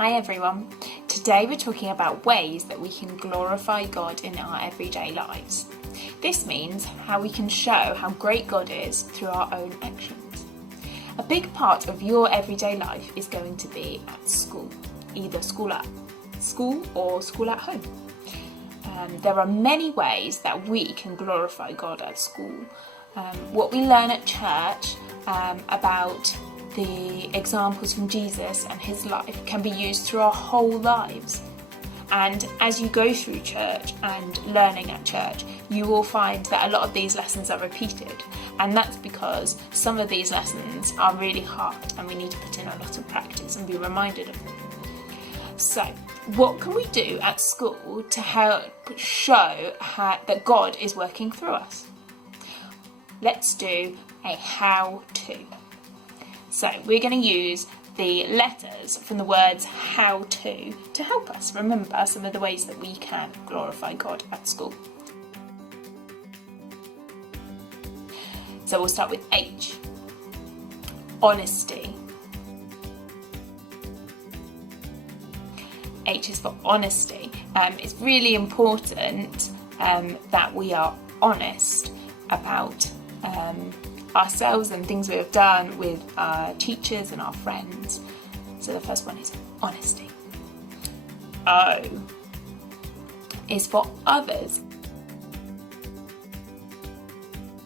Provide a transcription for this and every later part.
Hi everyone. Today we're talking about ways that we can glorify God in our everyday lives. This means how we can show how great God is through our own actions. A big part of your everyday life is going to be at school, either school or school at home. There are many ways that we can glorify God at school. What we learn at church about the examples from Jesus and his life can be used through our whole lives. And as you go through church and learning at church, you will find that a lot of these lessons are repeated. And that's because some of these lessons are really hard and we need to put in a lot of practice and be reminded of them. So, what can we do at school to help show that God is working through us? Let's do a how-to. So we're going to use the letters from the words how to help us remember some of the ways that we can glorify God at school. So we'll start with H. Honesty. H is for honesty. It's really important that we are honest about ourselves and things we have done with our teachers and our friends. So the first one is honesty. O is for others.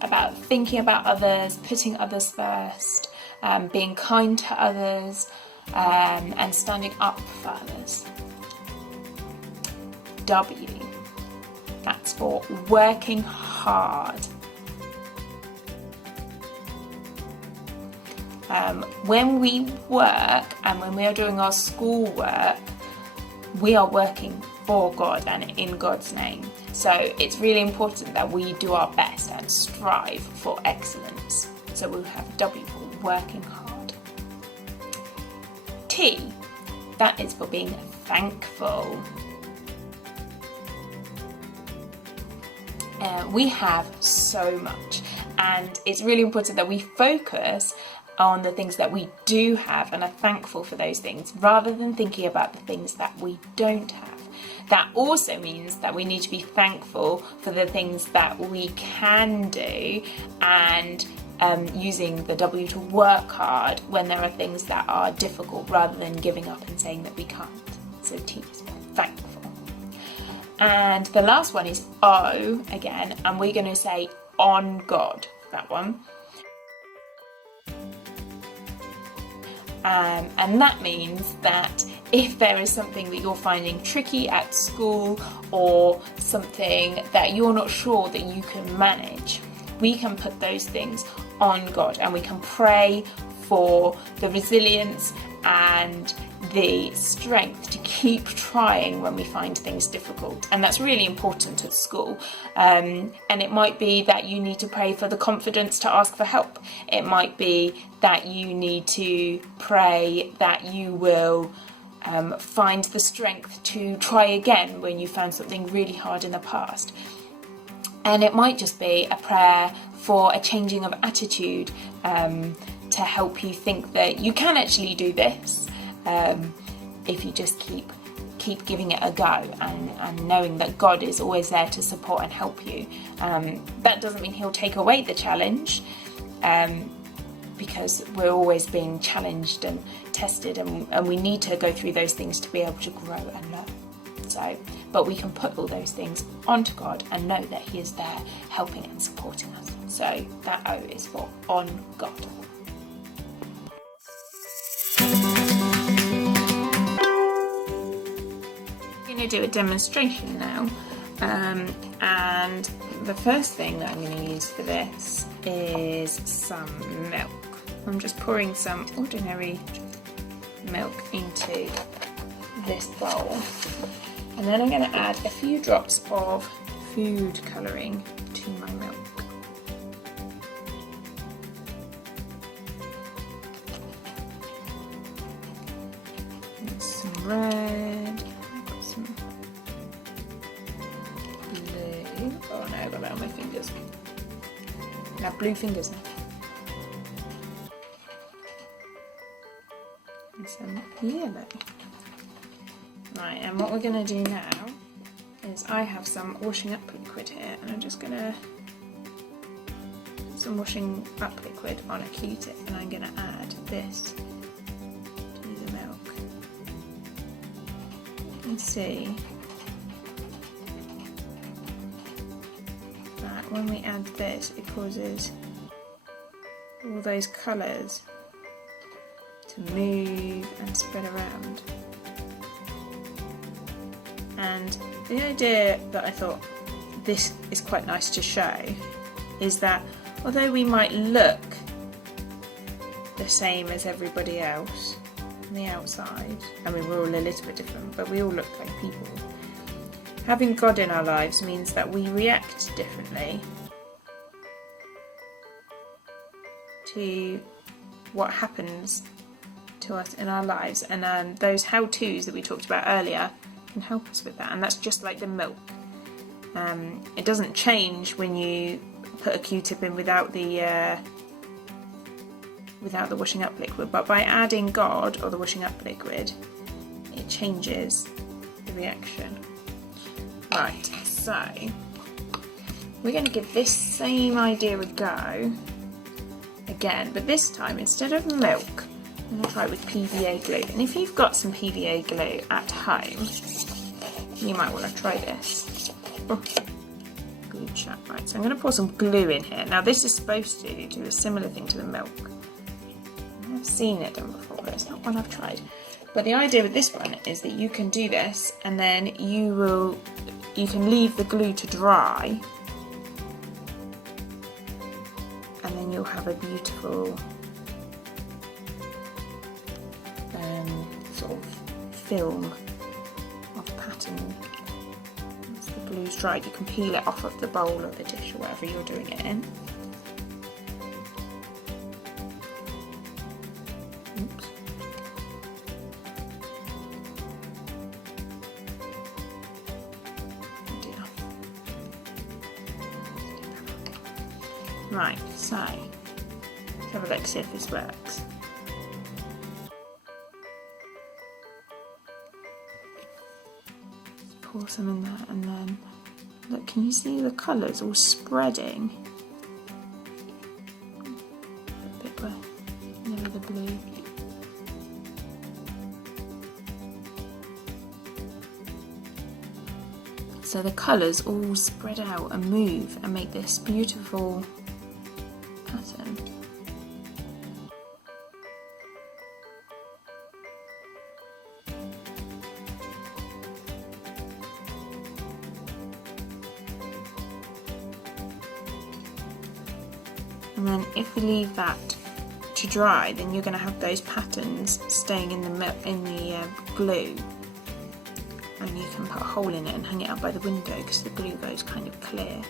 About thinking about others, putting others first, being kind to others, and standing up for others. W, that's for working hard. When we work and when we are doing our school work, we are working for God and in God's name. So it's really important that we do our best and strive for excellence. So we'll have W for working hard. T, that is for being thankful. We have so much, and it's really important that we focus on the things that we do have and are thankful for those things rather than thinking about the things that we don't have. That also means that we need to be thankful for the things that we can do and using the W to work hard when there are things that are difficult rather than giving up and saying that we can't. So T is thankful. And the last one is O again, and we're going to say on God, that one. And that means that if there is something that you're finding tricky at school or something that you're not sure that you can manage, we can put those things on God and we can pray for the resilience and the strength to keep trying when we find things difficult. And that's really important at school. And it might be that you need to pray for the confidence to ask for help. It might be that you need to pray that you will find the strength to try again when you found something really hard in the past. And it might just be a prayer for a changing of attitude to help you think that you can actually do this. If you just keep giving it a go and knowing that God is always there to support and help you. That doesn't mean he'll take away the challenge, because we're always being challenged and tested, and we need to go through those things to be able to grow and learn. So, but we can put all those things onto God and know that he is there helping and supporting us. So that O is for on God. Do a demonstration now, and the first thing that I'm going to use for this is some milk. I'm just pouring some ordinary milk into this bowl, and then I'm going to add a few drops of food colouring to my milk. And some red. Oh no, I got that on my fingers. I have blue fingers now. And some yellow. Right, and what we're going to do now is I have some washing up liquid here, and I'm just going to put some washing up liquid on a Q-tip, and I'm going to add this to the milk. You can see that when we add this, it causes all those colours to move and spread around. And the idea that I thought this is quite nice to show is that although we might look the same as everybody else on the outside, I mean we're all a little bit different, but we all look like people. Having God in our lives means that we react differently to what happens to us in our lives, and those how-tos that we talked about earlier can help us with that. And that's just like the milk. It doesn't change when you put a Q-tip in without the washing up liquid, but by adding God or the washing up liquid, it changes the reaction. Right, so we're going to give this same idea a go again, but this time instead of milk, I'm going to try it with PVA glue. And if you've got some PVA glue at home, you might want to try this. Oh, glued shut. Right, so I'm going to pour some glue in here. Now this is supposed to do a similar thing to the milk. I've seen it done before, but it's not one I've tried. But the idea with this one is that you can do this, and then you can leave the glue to dry, and then you'll have a beautiful sort of film of pattern. Once the glue's dried, you can peel it off of the bowl or the dish or whatever you're doing it in. Oops. Right, so let's have a look, see if this works. Pour some in there, and then look, can you see the colours all spreading? A bit where near the blue. So the colours all spread out and move and make this beautiful pattern. And then if we leave that to dry, then you're going to have those patterns staying in the glue, and you can put a hole in it and hang it up by the window because the glue goes kind of clear,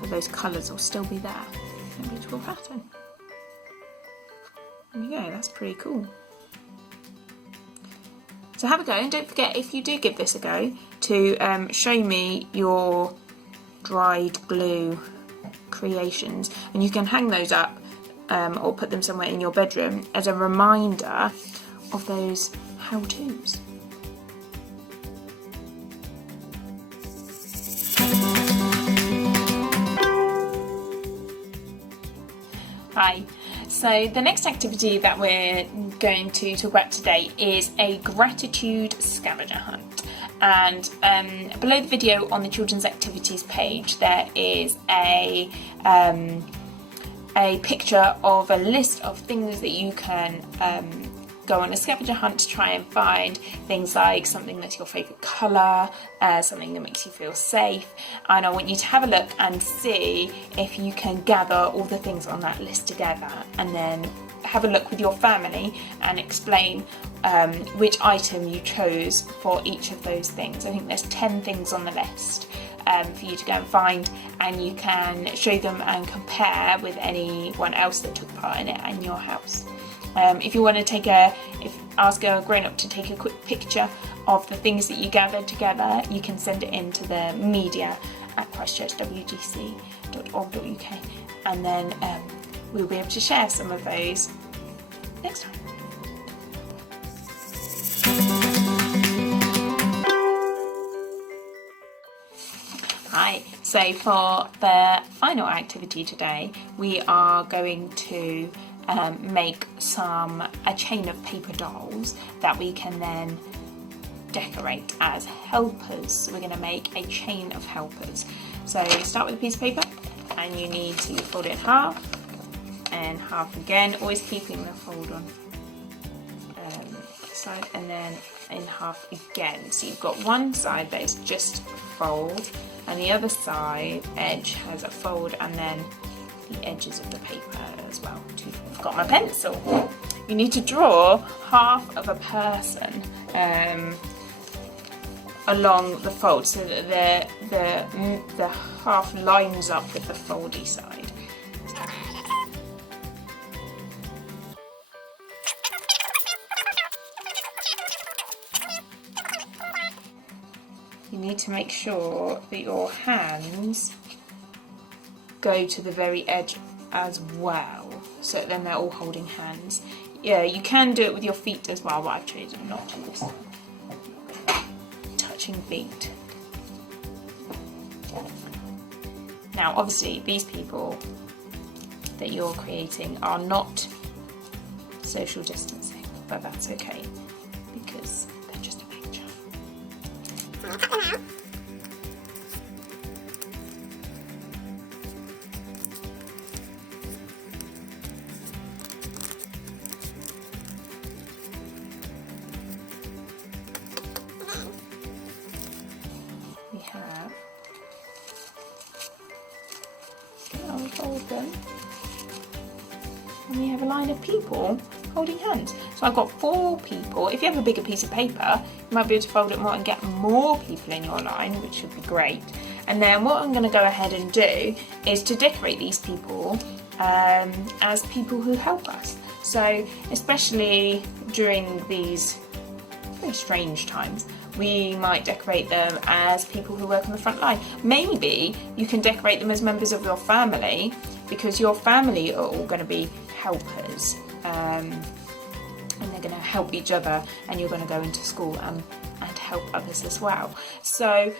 but those colours will still be there. A beautiful pattern. There you go, that's pretty cool. So have a go, and don't forget, if you do give this a go, to show me your dried glue creations, and you can hang those up or put them somewhere in your bedroom as a reminder of those how-tos. Hi. So the next activity that we're going to talk about today is a gratitude scavenger hunt. And below the video on the children's activities page, there is a picture of a list of things that you can go on a scavenger hunt to try and find things like something that's your favourite colour, something that makes you feel safe, and I want you to have a look and see if you can gather all the things on that list together, and then have a look with your family and explain which item you chose for each of those things. I think there's 10 things on the list for you to go and find, and you can show them and compare with anyone else that took part in it in your house. If you want to ask a grown-up to take a quick picture of the things that you gathered together, you can send it in to the media at christchurchwgc.org.uk, and then we'll be able to share some of those next time. Hi, so for the final activity today, we are going to make a chain of paper dolls that we can then decorate as helpers. So we're going to make a chain of helpers. So you start with a piece of paper and you need to fold it in half and half again, always keeping the fold on side, and then in half again. So you've got one side that is just fold and the other side edge has a fold, and then the edges of the paper as well. I've got my pencil. You need to draw half of a person along the fold so that the half lines up with the foldy side. You need to make sure that your hands go to the very edge as well, so then they're all holding hands. Yeah, you can do it with your feet as well, but I've chosen not to this time. Touching feet. Now, obviously, these people that you're creating are not social distancing, but that's okay because they're just a picture. We have, unfold them, and we have a line of people holding hands. So I've got 4 people. If you have a bigger piece of paper, you might be able to fold it more and get more people in your line, which would be great. And then what I'm going to go ahead and do is to decorate these people as people who help us. So especially during these very strange times, we might decorate them as people who work on the front line. Maybe you can decorate them as members of your family, because your family are all going to be helpers, and they're going to help each other, and you're going to go into school and help others as well. So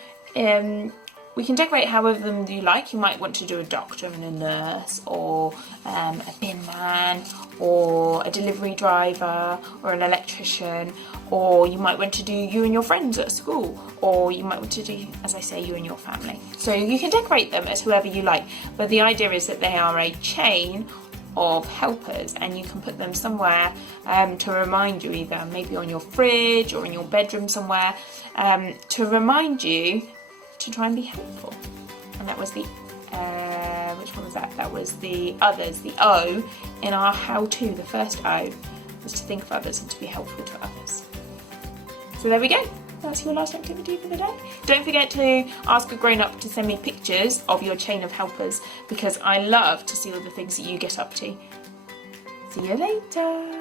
we can decorate however them you like. You might want to do a doctor and a nurse, or a bin man, or a delivery driver, or an electrician, or you might want to do you and your friends at school, or you might want to do, as I say, you and your family. So you can decorate them as whoever you like, but the idea is that they are a chain of helpers, and you can put them somewhere to remind you, either maybe on your fridge or in your bedroom somewhere, to remind you to try and be helpful. And that was the which one was that? That was the others, the O in our how-to. The first O was to think of others and to be helpful to others. So there we go. That's your last activity for the day. Don't forget to ask a grown-up to send me pictures of your chain of helpers, because I love to see all the things that you get up to. See you later.